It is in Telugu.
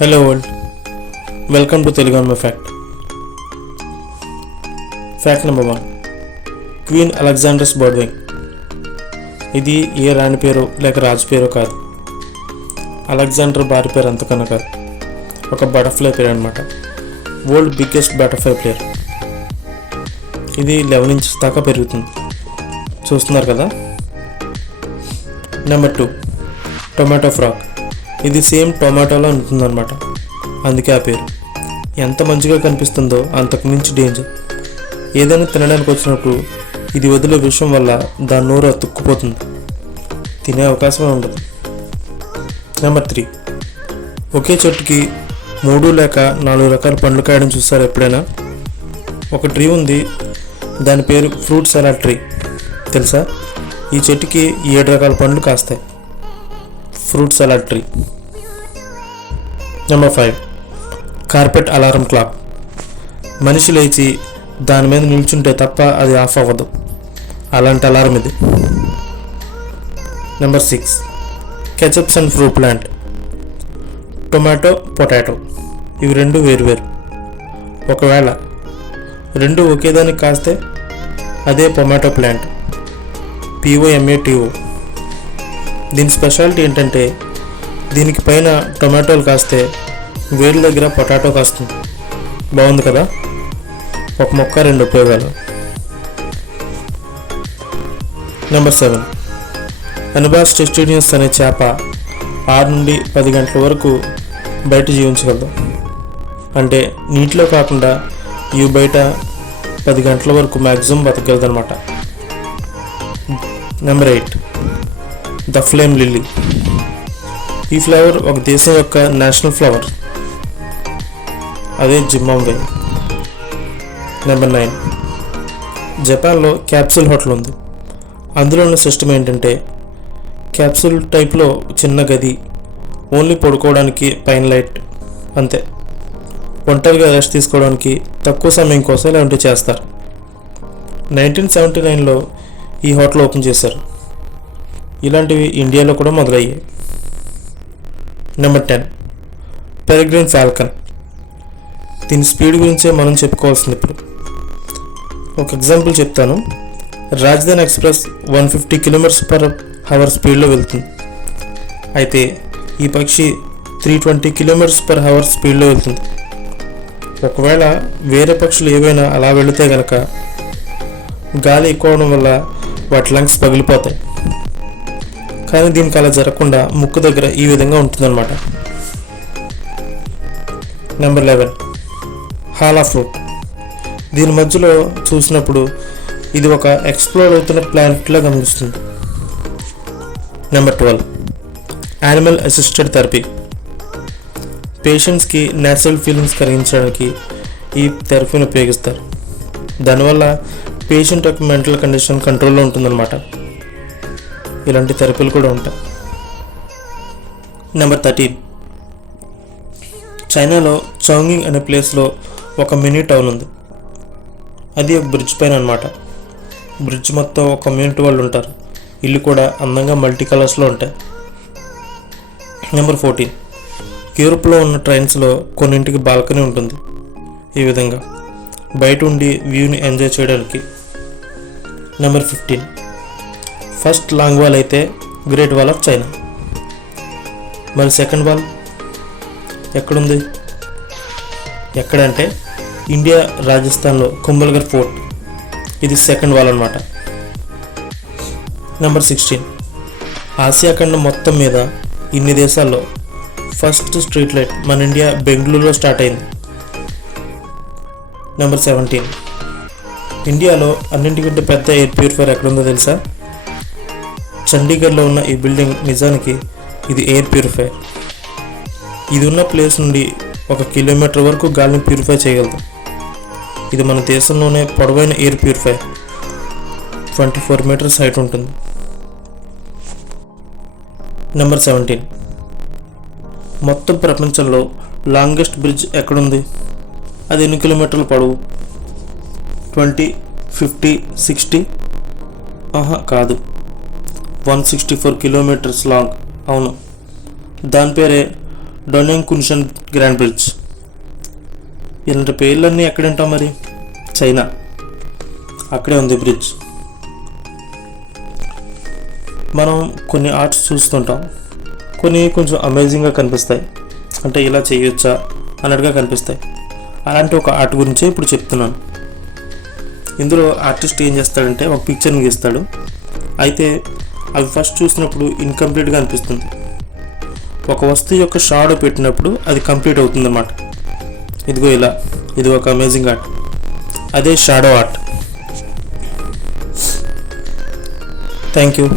Hello world, welcome to Telugu Anma Fact. Fact number 1. Queen Alexandra's Birdwing. ఇది ఏ రాణి పేరు లేక రాజు పేరు కాదు. అలెగ్జాండర్ భార్య పేరు అంతకన్నా కాదు. ఒక బటర్ఫ్లై పేరు అనమాట. World biggest butterfly player. ఇది 11 inches దాకా పెరుగుతుంది. చూస్తున్నారు కదా. నెంబర్ 2. Tomato frog. ఇది సేమ్ టొమాటోలో ఉంటుందన్నమాట, అందుకే ఆ పేరు. ఎంత మంచిగా కనిపిస్తుందో అంతకు మించి డేంజర్. ఏదైనా తినడానికి వచ్చినప్పుడు ఇది వదిలే విషయం వల్ల దాని నోరు అతుక్కుపోతుంది, తినే అవకాశమే ఉండదు. నెంబర్ 3. ఒకే చెట్టుకి 3 లేక 4 రకాల పండ్లు కాయడం చూస్తారు ఎప్పుడైనా? ఒక ట్రీ ఉంది, దాని పేరు ఫ్రూట్ సలాడ్ ట్రీ. తెలుసా? ఈ చెట్టుకి 7 రకాల పండ్లు కాస్తాయి. Fruit salad tree. Number 5. Carpet alarm clock. మనిషి లేచి దాని మీద నిల్చుంటే తప్ప అది ఆఫ్ అవ్వదు, అలాంటి అలారం ఇది. Number 6. Ketchups and fruit plant. Tomato, potato ఇవి 2 వేరువేరు. ఒకవేళ 2 ఒకేదానికి కాస్తే అదే పొమాటో ప్లాంట్, POMATO. దీని స్పెషాలిటీ ఏంటంటే దీనికి పైన టొమాటోలు కాస్తే వేరు దగ్గర పొటాటో కాస్తుంది. బాగుంది కదా, ఒక మొక్క 2 ఉపయోగాలు. నెంబర్ 7. అనబాస్ టెస్టిడియస్ అనే చేప 6 నుండి 10 గంటల వరకు బయట జీవించగలదు. అంటే నీటిలో కాకుండా ఇవి బయట 10 గంటల వరకు మ్యాక్సిమం బతకగలదు అనమాట. నెంబర్ 8. The flame lily. ఈ ఫ్లవర్ ఒక దేశం యొక్క నేషనల్ ఫ్లవర్, అదే జింబాబ్వే. నెంబర్ 9. జపాన్లో క్యాప్సూల్ హోటల్ ఉంది. అందులో ఉన్న సిస్టమ్ ఏంటంటే క్యాప్సూల్ టైప్లో చిన్న గది, ఓన్లీ పడుకోవడానికి పైన లైట్, అంతే. ఒంటరిగా రెస్ట్ తీసుకోవడానికి తక్కువ సమయం కోసం ఇలాంటివి చేస్తారు. 1979లో ఈ హోటల్ ఓపెన్ చేశారు. ఇలాంటివి ఇండియాలో కూడా మొదలయ్యాయి. నెంబర్ 10. పెరెగ్రిన్ ఫాల్కన్. దీని స్పీడ్ గురించే మనం చెప్పుకోవాల్సింది ఇప్పుడు. ఒక ఎగ్జాంపుల్ చెప్తాను. రాజధాని ఎక్స్ప్రెస్ 150 km/h స్పీడ్లో వెళ్తుంది. అయితే ఈ పక్షి 320 km/h స్పీడ్లో వెళ్తుంది. ఒకవేళ వేరే పక్షులు ఏవైనా అలా వెళితే గనక గాలి ఎక్కువ అవడం వల్ల వాటి లంగ్స్ పగిలిపోతాయి. కానీ దీనికి అలా జరగకుండా ముక్కు దగ్గర ఈ విధంగా ఉంటుందన్నమాట. నెంబర్ 11. హాలా ఫ్రూట్. దీని మధ్యలో చూసినప్పుడు ఇది ఒక ఎక్స్ప్లోర్ అవుతున్న ప్లానెట్లా కనిపిస్తుంది. నెంబర్ 12. Animal assisted therapy. పేషెంట్స్కి న్యాచురల్ ఫీలింగ్స్ కలిగించడానికి ఈ థెరపీని ఉపయోగిస్తారు. దానివల్ల పేషెంట్ యొక్క మెంటల్ కండిషన్ కంట్రోల్లో ఉంటుందన్నమాట. ఇలాంటి థెరపీలు కూడా ఉంటాయి. నెంబర్ 13. చైనాలో చౌంగింగ్ అనే ప్లేస్లో ఒక మినీ టౌన్ ఉంది. అది ఒక బ్రిడ్జ్ పైన అనమాట. బ్రిడ్జ్ మొత్తం ఒక కమ్యూనిటీ వాళ్ళు ఉంటారు. ఇల్లు కూడా అందంగా మల్టీ కలర్స్లో ఉంటాయి. నెంబర్ 14. యూరోప్లో ఉన్న ట్రైన్స్లో కొన్నింటికి బాల్కనీ ఉంటుంది. ఈ విధంగా బయట ఉండి వ్యూని ఎంజాయ్ చేయడానికి. నెంబర్ 15. ఫస్ట్ లాంగ్ వాల్ అయితే గ్రేట్ వాల్ ఆఫ్ చైనా. మరి సెకండ్ వాల్ ఎక్కడుంది? ఎక్కడంటే ఇండియా రాజస్థాన్లో కుంభల్గర్ ఫోర్ట్. ఇది సెకండ్ వాల్ అనమాట. నెంబర్ 16. ఆసియా ఖండం మొత్తం మీద ఇన్ని దేశాల్లో ఫస్ట్ స్ట్రీట్ లైట్ మన ఇండియా బెంగళూరులో స్టార్ట్ అయింది. నెంబర్ 17. ఇండియాలో అన్నింటికంటే పెద్ద ఎయిర్ ప్యూరిఫైయర్ ఎక్కడుందో తెలుసా? చండీగఢ్లో ఉన్న ఈ బిల్డింగ్ నిజానికి ఇది ఎయిర్ ప్యూరిఫైయర్. ఇది ఉన్న ప్లేస్ నుండి 1 కిలోమీటర్ వరకు గాలిని ప్యూరిఫై చేయగలదు. ఇది మన దేశంలోనే పొడవైన ఎయిర్ ప్యూరిఫైయర్. 24 meters హైట్ ఉంటుంది. నెంబర్ 17. మొత్తం ప్రపంచంలో లాంగెస్ట్ బ్రిడ్జ్ ఎక్కడుంది? అది ఎన్ని కిలోమీటర్లు పొడవు? 20, 50, 60? కాదు, 164 kilometers లాంగ్. అవును, దాని పేరే డొనెంగ్ కున్షన్ గ్రాండ్ బ్రిడ్జ్. ఇలాంటి పేర్లన్నీ ఎక్కడుంటాం మరి? చైనా, అక్కడే ఉంది బ్రిడ్జ్. మనం కొన్ని ఆర్ట్స్ చూస్తుంటాం, కొన్ని కొంచెం అమేజింగ్గా కనిపిస్తాయి, అంటే ఇలా చేయొచ్చా అన్నట్టుగా కనిపిస్తాయి. అలాంటి ఒక ఆర్ట్ గురించే ఇప్పుడు చెప్తున్నాను. ఇందులో ఆర్టిస్ట్ ఏం చేస్తాడంటే ఒక పిక్చర్ని గీస్తాడు. అయితే అవి ఫస్ట్ చూసినప్పుడు ఇన్కంప్లీట్గా అనిపిస్తుంది. ఒక వస్తువు యొక్క షాడో పెట్టినప్పుడు అది కంప్లీట్ అవుతుంది అన్నమాట. ఇదిగో ఇలా, ఇది ఒక అమేజింగ్ ఆర్ట్, అదే షాడో ఆర్ట్. Thank you.